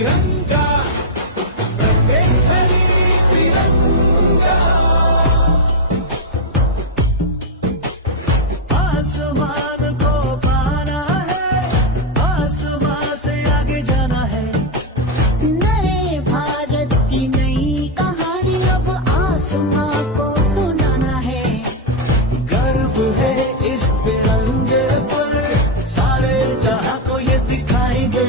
तिरंगा प्रत्येक घरी तिरंगा आसमान को पाना है आसमान से आगे जाना है नए भारत की नई कहानी अब आसमां को सुनाना है गर्व है इस तिरंगे पर सारे जहां को ये दिखाएंगे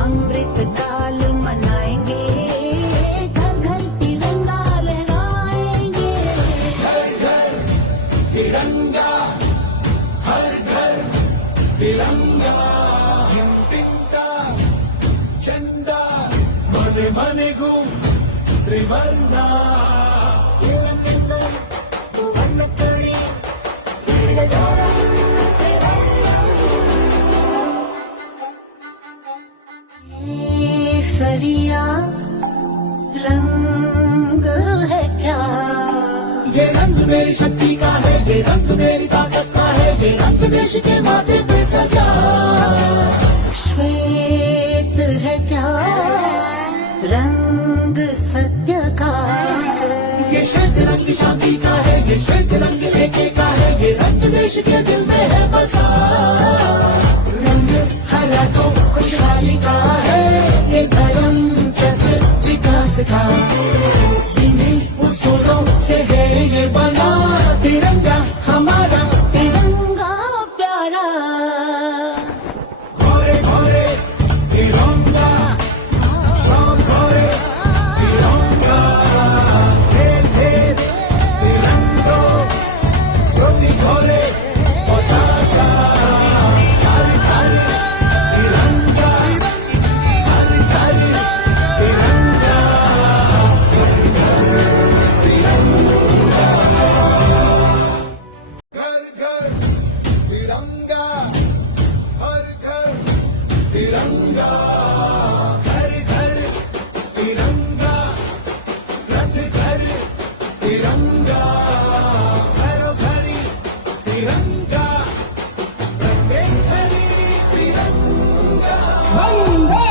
अमृत काल मनाएंगे घर घर तिरंगा लहराएंगे घर घर तिरंगा हर घर तिरंगा तिंका झंडा मने मने घूम त्रिवर्णा सरिया रंग है क्या ये रंग मेरी शक्ति का है ये रंग मेरी ताकत का है ये रंग देश के माथे पे सजा श्वेत है क्या रंग सत्य का ये श्वेत रंग शांति का है ये श्वेत रंग एके का है ये रंग देश के दिल में है बसा रंग हरा तो खुशहाली का है ये धर्म चक्र विकास का इन्हीं उसूलों से है ये बना तिरंगा हमारा तिरंगा प्यारा घोरे घोरे तिरंगा शाम घोरे तिरंगा खेल खेल तिरंगो ज्योति घोरे पताका घर घर तिरंगा घर घर तिरंगा घर घर तिरंगा हर घर तिरंगा घर घर तिरंगा रथ घर तिरंगा घरों घरी तिरंगा प्रत्येक घरी तिरंगा वंदे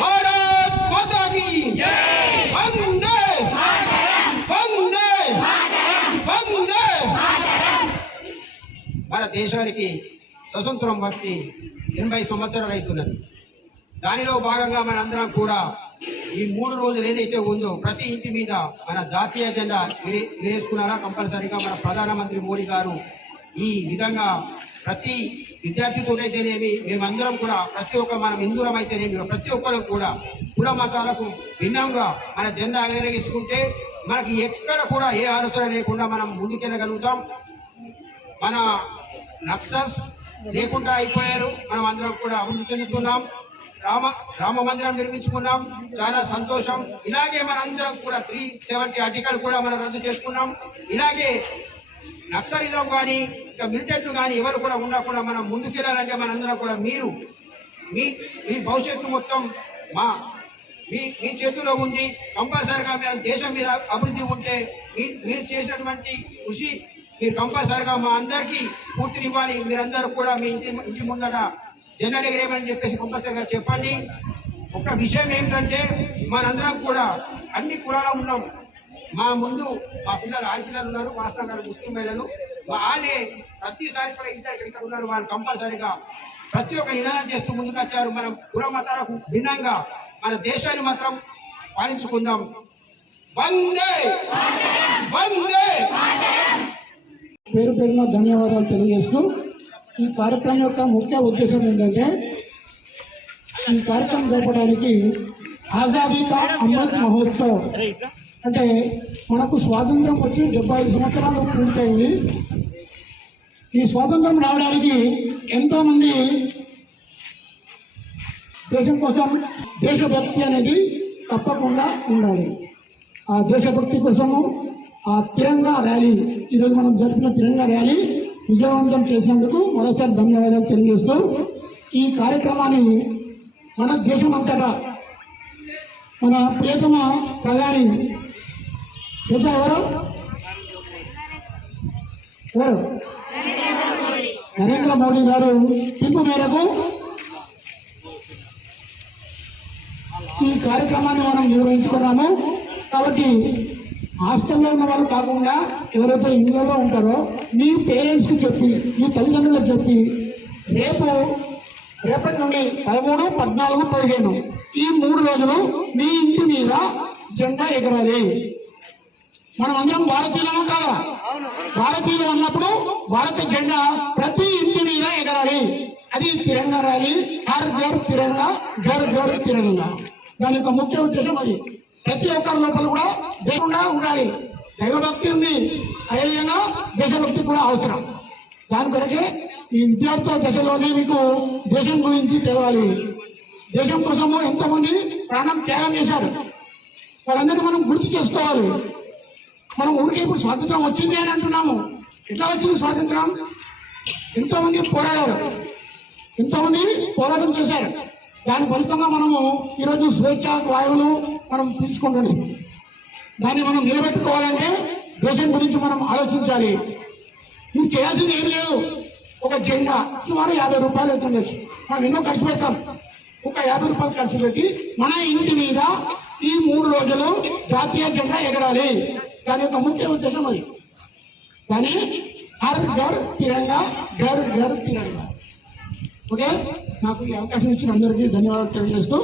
भारत माता की वंदे वंदे वंदे మన దేశానికి స్వతంత్రం వచ్చి 80 సంవత్సరాలు అవుతున్నది. దానిలో భాగంగా మనందరం కూడా ఈ 3 రోజులు ఏదైతే ఉందో ప్రతి ఇంటి మీద మన జాతీయ జెండా ఎగరేసుకున్నారా కంపల్సరీగా మన ప్రధానమంత్రి మోడీ గారు ఈ విధంగా ప్రతి విద్యార్థితోనైతేనేమి మేమందరం కూడా ప్రతి ఒక్క మనం హిందువులం అయితేనేమి ప్రతి ఒక్కరు కూడా కుల మతాలకు భిన్నంగా మన జెండా ఎగరేసుకుంటే మనకి ఎక్కడ కూడా ఏ ఆలోచన లేకుండా మనం ముందుకెళ్ళగలుగుతాం. మన నక్సల్స్ లేకుండా అయిపోయారు. మనం అందరం కూడా అభివృద్ధి చెందుతున్నాం. రామ మందిరం నిర్మించుకున్నాం. చాలా సంతోషం. ఇలాగే మనందరం కూడా 370 ఆర్టికల్ కూడా మనం రద్దు చేసుకున్నాం. ఇలాగే నక్సలిజం కానీ ఇంకా మిలిటెంట్లు కానీ ఎవరు కూడా ఉండకుండా మనం ముందుకెళ్ళాలంటే మనందరం కూడా మీరు మీ భవిష్యత్తు మొత్తం మీ చేతిలో ఉంది. కంపల్సరిగా మీరు దేశం మీద అభివృద్ధి ఉంటే మీరు చేసినటువంటి కృషి మీరు కంపల్సరిగా మా అందరికీ పూర్తినివ్వాలి. మీరందరూ కూడా మీ ఇంటి ముందట జెండా ఎగరేయమని చెప్పేసి కంపల్సరిగా చెప్పండి. ఒక విషయం ఏమిటంటే మనందరం కూడా అన్ని కులాలు ఉన్నాం. మా ముందు మా పిల్లలు ఆడపిల్లలు ఉన్నారు, వాస్తవం గారు ముస్లిం మహిళలు వాళ్ళే ప్రతిసారి కూడా ఇక్కడ ఉన్నారు. వాళ్ళు కంపల్సరిగా ప్రతి ఒక్క నినాదం చేస్తూ ముందుకు వచ్చారు. మనం కుల మతాలకు భిన్నంగా మన దేశాన్ని మాత్రం పాలించుకుందాం. వందే వందే. పేరు పేరున ధన్యవాదాలు తెలియజేస్తూ ఈ కార్యక్రమం యొక్క ముఖ్య ఉద్దేశం ఏంటంటే ఈ కార్యక్రమం జరపడానికి ఆజాదీ కా అమృత్ మహోత్సవ్ అంటే మనకు స్వాతంత్రం వచ్చి 75 సంవత్సరాలు పూర్తయింది. ఈ స్వాతంత్రం రావడానికి ఎంతోమంది దేశం కోసం దేశభక్తి అనేది తప్పకుండా ఉండాలి. ఆ దేశభక్తి కోసము ఆ తిరంగా ర్యాలీ ఈరోజు మనం జరిపిన తిరంగా ర్యాలీ విజయవంతం చేసినందుకు మరోసారి ధన్యవాదాలు తెలియజేస్తూ ఈ కార్యక్రమాన్ని మన దేశం అంతటా మన ప్రియతమ ప్రధాని తెలుసా ఎవరు ఎవరు నరేంద్ర మోడీ గారు పిలుపు మేరకు ఈ కార్యక్రమాన్ని మనం నిర్వహించుకున్నాము. కాబట్టి హాస్టల్లో ఉన్న వాళ్ళు కాకుండా ఎవరైతే ఇళ్ళలో ఉంటారో మీ పేరెంట్స్కి చెప్పి మీ తల్లిదండ్రులకు చెప్పి రేపటి నుండి 13, 14, 15 ఈ 3 రోజులు మీ ఇంటి మీద జెండా ఎగరాలి. మనం అందరం భారతీయులము కాదా? భారతీయులు అన్నప్పుడు భారత జెండా ప్రతి ఇంటి మీద ఎగరాలి. అది తిరంగా ర్యాలీ, హర్ ఘర్ తిరంగా, ఘర్ ఘర్ తిరంగా. దాని యొక్క ముఖ్య ఉద్దేశం అది. ప్రతి ఒక్కరి లోపల కూడా దేశంగా ఉండాలి. దైవభక్తి ఉంది, అదేవిధంగా దేశభక్తి కూడా అవసరం. దాని కొరకే ఈ విద్యార్థుల దశలోనే మీకు దేశం గురించి తెలవాలి. దేశం కోసము ఎంతోమంది ప్రాణం త్యాగం చేశారు. వాళ్ళందరినీ మనం గుర్తు చేసుకోవాలి. మనం ఊరికే ఇప్పుడు స్వాతంత్రం వచ్చింది అని అంటున్నాము. ఎట్లా వచ్చింది స్వాతంత్రం? ఎంతోమంది పోరాడారు, ఎంతోమంది పోరాటం చేశారు. దాని ఫలితంగా మనము ఈరోజు స్వేచ్ఛ వాయువులు మనం పీల్చుకుంటున్నాం. దాన్ని మనం నిలబెట్టుకోవాలంటే దేశం గురించి మనం ఆలోచించాలి. మీరు చేయాల్సింది ఏం లేదు. ఒక జెండా సుమారు 50 రూపాయలు అవుతుండొచ్చు. మనం ఎన్నో ఖర్చు పెడతాం. ఒక 50 రూపాయలు ఖర్చు పెట్టి మన ఇంటి మీద ఈ 3 రోజులు జాతీయ జెండా ఎగరాలి. దాని యొక్క ముఖ్య ఉద్దేశం అది. కానీ హర్ ఘర్ తిరంగా, ఘర్ ఘర్ తిరంగా. ఓకే, నాకు ఈ అవకాశం ఇచ్చిన అందరికీ ధన్యవాదాలు తెలియజేస్తూ